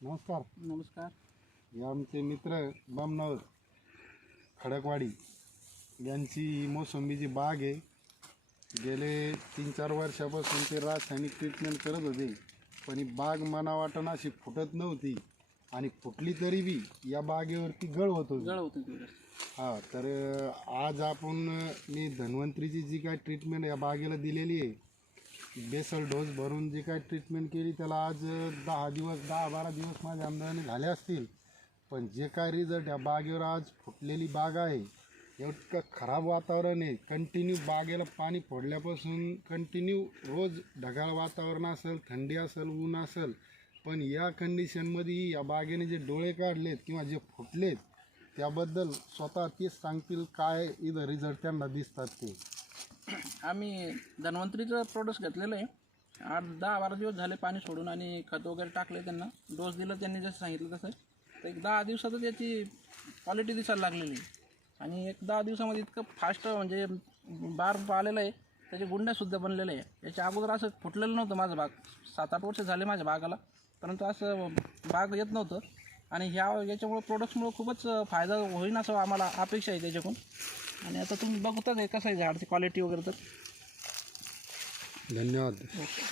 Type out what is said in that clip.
नमस्कार. नमस्कार. हे आमचे मित्र बामनवर खडकवाडी यांची मोसंबीची बाग आहे. गेले 3-4 वर्षापासून ते रासायनिक ट्रीटमेंट करत होते, पण ही बाग मनावाटण अशी फुटत नव्हती आणि फुटली तरी बी या बागेवरती गळ होत होती. हां, तर आज मी धन्वंतरीची जी काय ट्रीटमेंट या बागेला दिलेली आहे, बेसल डोस भरून जी काय ट्रीटमेंट केली त्याला आज 10-12 दिवस माझ्या अंदाजाने झाले असतील. पण जे काय रिझल्ट या बागेवर आज फुटलेली बाग आहे, इतकं खराब वातावरण आहे. कंटिन्यू बागेला पाणी फोडल्यापासून कंटिन्यू रोज ढगाळ वातावरण असेल, थंडी असेल, ऊन असेल, पण या कंडिशनमध्ये या बागेने जे डोळे काढलेत किंवा जे फुटलेत त्याबद्दल स्वतः तेच सांगतील काय इथं रिझल्ट त्यांना दिसतात ते. आम्ही धन्वंतरीचं प्रोडक्ट घेतलेलं आहे. 8-10-12 दिवस झाले पाणी सोडून आणि खत वगैरे टाकले, त्यांना डोस दिलं त्यांनी जसं सांगितलं तसं. तर एक 10 दिवसातच याची क्वालिटी दिसायला लागलेली आहे आणि एक 10 दिवसामध्ये इतकं फास्ट म्हणजे बार आलेलं आहे, त्याचे गुंड्यासुद्धा बनलेले आहे. याच्या अगोदर असं फुटलेलं नव्हतं माझं बाग. 7-8 वर्ष झाले माझ्या बागाला, परंतु असं बाग येत नव्हतं आणि याच्यामुळं प्रोडक्ट्समुळं खूपच फायदा होईन असं आम्हाला अपेक्षा आहे त्याच्याकडून. आणि आता तुम्ही बघताच आहे कसं आहे झाडची क्वालिटी वगैरे. तर धन्यवाद. ओके.